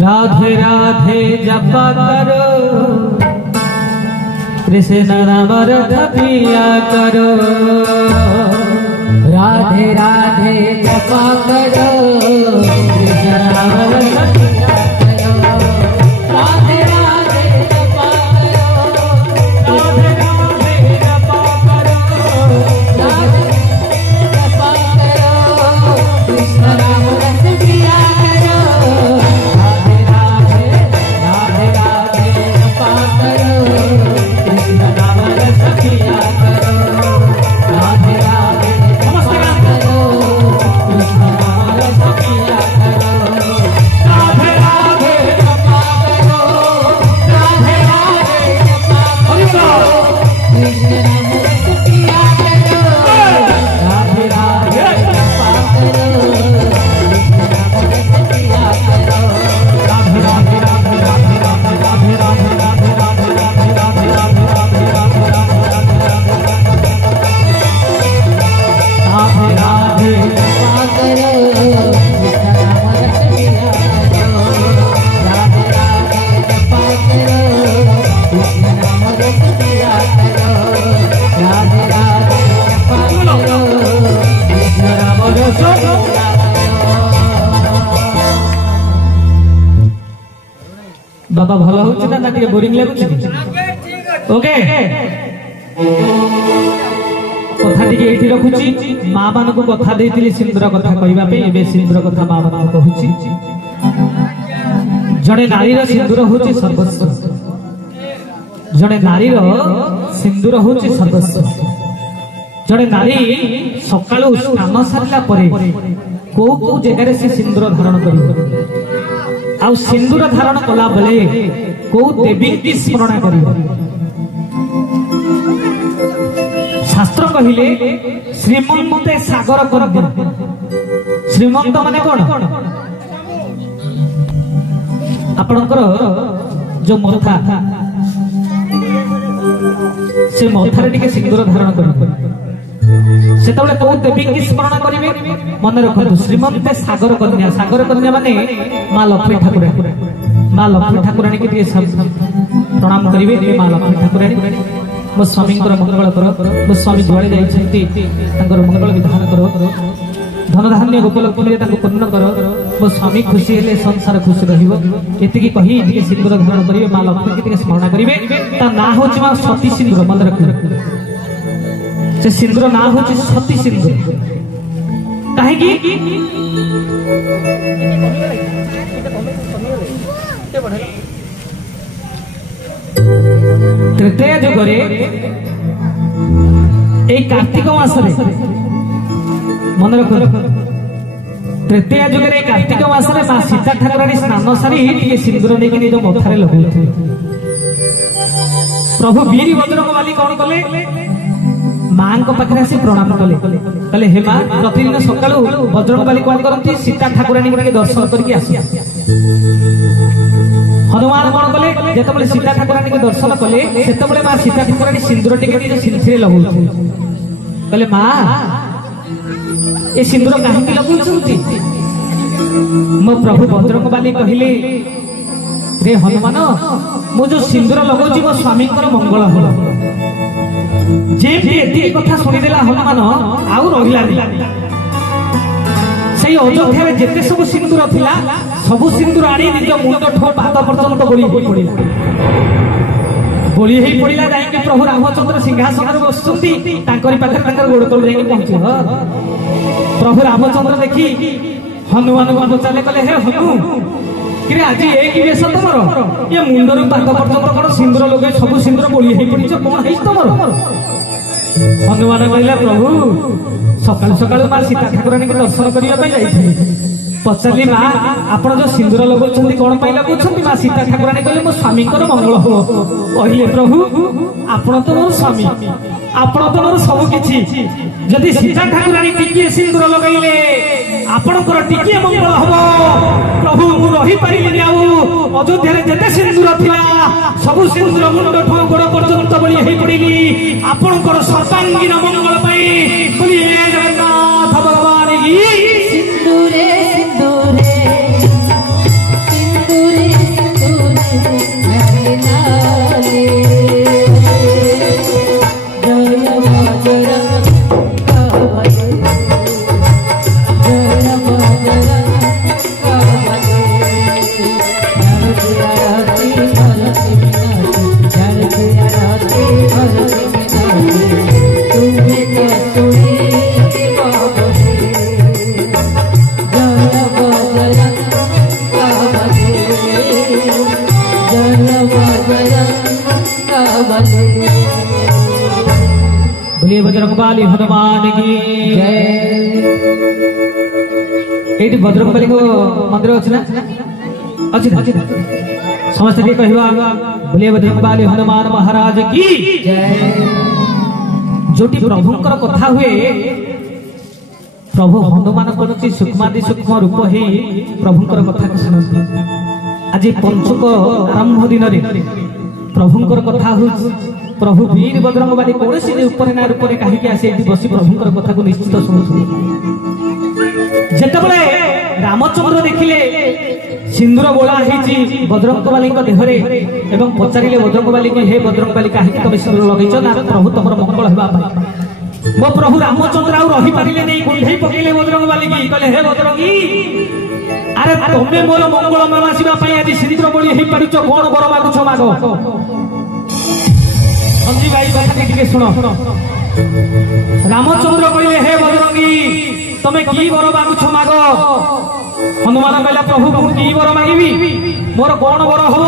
राधे राधे जपा करो कृष्ण नाम रथ पिया करो। राधे राधे जपा करो कृष्ण नाम रथ पिया करो। राधे राधे जपा करो राधे राधे जपा करो राधे जपा करो कृष्ण नाम रथ पिया करो। राधे राधे राधे राधे जपा करो कृष्ण नाम रथ पिया करो। राधे राधे जपा करो कृष्ण नाम रथ पिया करो। राधे राधे जपा करो राधे राधे जपा करो कृष्ण नाम रथ पिया करो। राधे राधे जपा करो कृष्ण नाम रथ पिया करो। राधे राधे राधे राधे राधे राधे राधे राधे राधे राधे राधे राधे राधे राधे राधे राधे जपा करो कृष्ण नाम रथ पिया करो। राधे राधे जपा करो कृष्ण नाम रथ पिया करो। राधे राधे जपा करो कृष्ण नाम रथ पिया करो। बाबा भल हो ना टे बोरिंग लगुच ओके कथा टी ये रखुची माँ मान को कथा देती सिंदूर कथा कहवाई सिंदूर कथा माँ मान कहूँ जड़े नारी सिंदूर हूँ सर्वस्व जड़े नारी सिंदूर हूँ सर्वस्व जड़े नारी सकाळु स्नान सारा को जगार से सिंदूर धारण कर सिंदूर धारण कला बेले को देवी की स्मरण कर शास्त्र कहले श्रीमंते सागर कर श्रीमंत माने कौन आपणकर जो मथा से मथारे टिके सिंदूर धारण कर से कौ देवी की स्मरण करेंगे मन रखु श्रीमंते सागर कन्या माने माँ लक्ष्मी ठाकुर माँ लक्ष्मी ठाकुराणी की प्रणाम करेंगे माँ लक्ष्मी ठाकुराणी मो स्वामी मंगल कर मो स्वामी जुआड़े जाइछंती मंगल विधान कर धन धान्य गोपलक्ष्मी पूर्ण कर मो स्वामी खुशी हेले संसार खुशी रहिबो एतिकी कही टिके सिंदूर धारण करेंगे माँ लक्ष्मी की स्मरण करेंगे ता ना होछि माँ सती सिंदूर मन रखु से सिंदूर ना हूँ सती सिंदूर कहीं तृतीय जुगरे कार्तिक मासरे मन रख तृतीय जुगरे कार्तिक मासरे माँ सीता ठाकुराणी स्नान सारी सिंदूर नहीं निज मथारे लगे प्रभु वीर बजरंगबली कौन कले माँ पाखे आसी प्रणाम कले कहले हे माँ प्रतिदिन सकाळु बजरंगबली कौन करती सीता ठाकुराणी के दर्शन करके आसी हनुमान कौन कले जेतबेले सीता ठाकुराणी के दर्शन कले सेतबेले माँ सीता ठाकुराणी सिंदूर टिके सिंथरे लगौ कहले माँ ए सिंदूर काहे लगौछंती मो प्रभु बजरंगबली कहले रे हनुमान मु जो सिंदूर लगौछि मो स्वामी मंगल होला जे कथा शुणीदेला हनुमान आउ रहा से अयोध्या जिते सब सिंदूर थिला सब सिंदूर आनी निज मुंड ठो पाद पर्यंत बोली पड़ा जाइए प्रभु रामचंद्र सिंहासन बसुंती पाखे गोड़ तल जाइए पहुंच प्रभु रामचंद्र देखी हनुमान को पचारे कले हे हनु कि आज एक बेश तुम ये मुंडर पाद पर्यंत कौन सिंदूर लगे सब सिंदूर बोली पड़ी कौन है तुम हनुमान कहला प्रभु सकाल सकाल माँ सीता ठाकुराणी के दर्शन करने पचारि माँ आप जो सिंदूर लगौं कौन लगौं माँ सीता ठाकुराणी कहले मो स्वामी मंगल हो कहले प्रभु आपण तो मोर स्वामी आपण तो मोर सब किछि जदि सीता ठाकुराणी टिके सिंदूर लगैले आपणकर टिके मंगल हबो प्रभु मु रही पारिलिनि आउ अयोध्या रे जेते सिंदूर थिला सब सिंदूर मुंड ठो गोड़ पर्यंत बोली हेई पड़िली आपणकर सर्वांगीन मंगल पई बोली हे जगन्नाथ भगवान की सिंदूरे सिंदूरे सिंदूरे बजरंगबली हनुमान की जय ये बजरंगबली को मंदिर अच्छी ना अच्छी समस्त कहवा बोले बजरंगबली हनुमान महाराज की जय जोटी प्रभुंकर कथा हुए प्रभु हनुमान कौन सूक्ष्मादि सूक्ष्म रूप ही प्रभुंकर कथा शुणती आज पंचुक आरंभ दिन प्रभुंकर कथा हो प्रभु वीर बजरंगबली कौन रूप ना रूप कहीं आसी बस प्रभुंकर कथा को निश्चित शुणु जिते रामचंद्र देखिले सिंदूर बोला बजरंगबली देहरे एवं पचारे बजरंगबली हे बजरंगबली कहीं तुम सिंदूर लगे ना प्रभु तुम मंगल होगा मो प्रभु रामचंद्र रही पारे नहीं कुंडे पकड़े बजरंगबली की कहले हे बजरंगी अरे तुम्हें मोर मंगल मासिबा आज सिंदूर बोली हो पार कौन बर मागुछ माग संजी भाई कथा टी शुण रामचंद्र कहले हे बजरंगी तुम्हें की बर मागुछ माग हनुमान कहला प्रभु मुझे बर मागिबी मोर कौन बर हम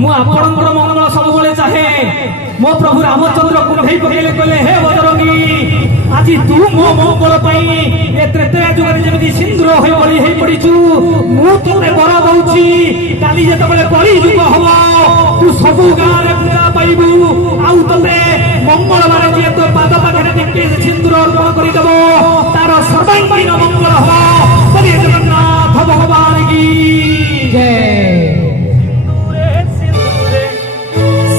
मु आपणकर मंगल सब चाहे मो प्रभु रामचंद्र कुंडे पकड़े कहले हे बजरंगी आज तू मो मंगल त्रेतया जुगे जमी सिंदूर हो पड़ू मुझे बर दौची काली जो कली जुग हम तू सब गाँव पूजा पाइबू आउ ते मंगलवार जी तो पाद पाखे सिंदूर अर्पण करदेव तार सर्वांगीन मंगल हम जगन्नाथ भगवान की जय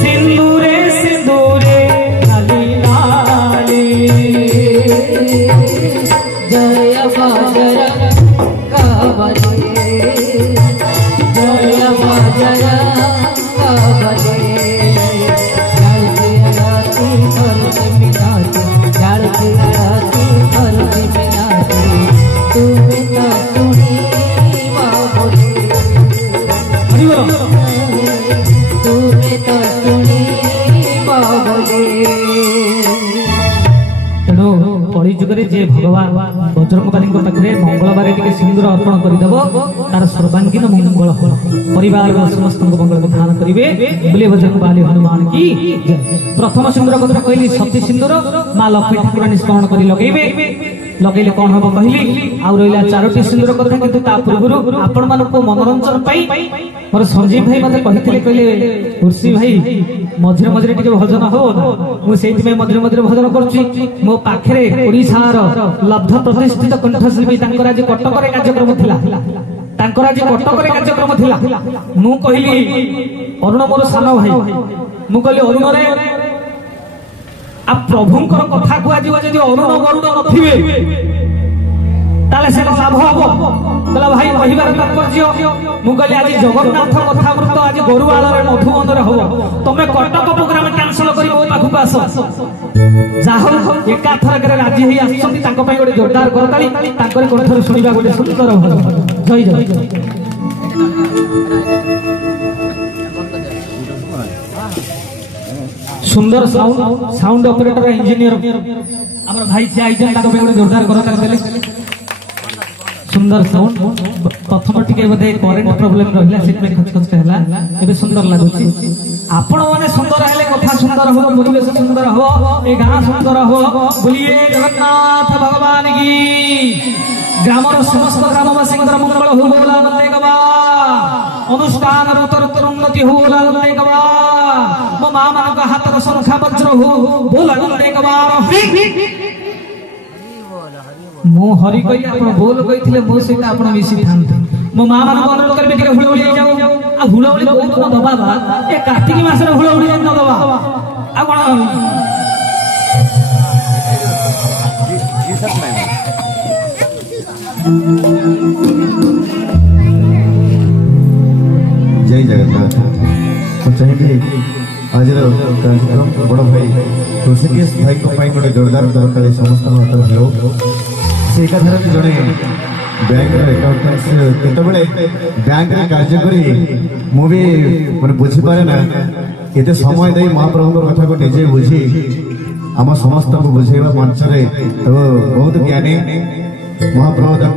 सिंदूरे सिंदूरे लाली लाली जय बजरंगबली जय बजरंगबली जड़ती करती मिलाती तुम्हें तो सुनी बोले तुम्हें तो सुनी बोले तेणु कली जुगे जे भगवान बजरंगबली पाखे मंगलवार टे सिंदूर अर्पण करदेव तार सर्वांगीन मंगल हम परिवार समस्त मंगल विधान करेंगे बोले बजरंगबली हनुमान की प्रथम सिंदूर कथा कहली सती सिंदूर माँ लक्ष्मी ठाकुराणी स्मरण कर लगे लगेले कौन हम कहली आउ रहा चारोटी सिंदूर कथा किंतु पूर्व आपण मान मनोरंजन मोर संजीव भाई मत कहते तुलसी भाई मझे मझे टे भजन हो मुझे मझे मझे भजन करुच्ची मो पाखे ओडिशार लब्ध प्रतिष्ठित कंठशिल्पी आज कटक कार्यक्रम थिला आज कटक कार्यक्रम थिला मु कहली अरुण मोर सान भाई मु कहली अरुण रे आ प्रभुंकर कथा कहुआ जदि अरुण गरुड़ नथिबे ताले से लाभ हम कहला भाई कहिबार तात्पर्य मु कहली आज जगन्नाथ कथामृत आज गरुआल मधुबंधर हम तुम कटक प्रोग्राम कैंसल कर मो पाखक आस जाहो एका थरक राजी होई आछंती तांको पई गोटे जोरदार करताली तांकर कंठर सुनिबा गोटे सुंदर भजन जय जय सुंदर साउंड ऑपरेटर इंजीनियर हमर भाई जे आइजन ताको गोटे जोरदार करताली सुंदर साउंड प्रथम टिके बोधे करेंट प्रॉब्लम रहिला सिट में खच खच हैला एबे सुंदर लागुची आपण माने सुंदर हेले कथा सुंदर हो परिवेश सुंदर हो ए गाना सुंदर हो बोलिए जगन्नाथ भगवान की ग्रामर समस्त ग्रामवासी मंगल हो बोला नंदे गवा अनुष्ठान रुतर उन्नति हो बोला नंदे गवा मो मां मान का हाथ संख्या वज्र हो बोला नंदे गवा मो हरि कहि आपण बोल कहिथिले मो सहित आपण मिसी थांते मो मां मान अनुरोध करबे टिके हुळ उडी जाऊ आ हुळ उडी बहुत न दबा बा ए कार्तिक मास रे हुळ उडी न दबा आ कोन जय जगन्नाथ तो चाहिए आज कार्यक्रम बड़ भाई ऋषिकेश भाई को गोटे जोरदार दरकार समस्त लोग से एकाधार जड़े बैंक अकाउंटेंस केतबेले बैंक रे कार्य करी मु भी माने बुझी पारे ना केते समय दे महाप्रभु कथा को निजे बुझी आम समस्त को बुझेवा मंच रे तो बहुत ज्ञानी महाप्रभु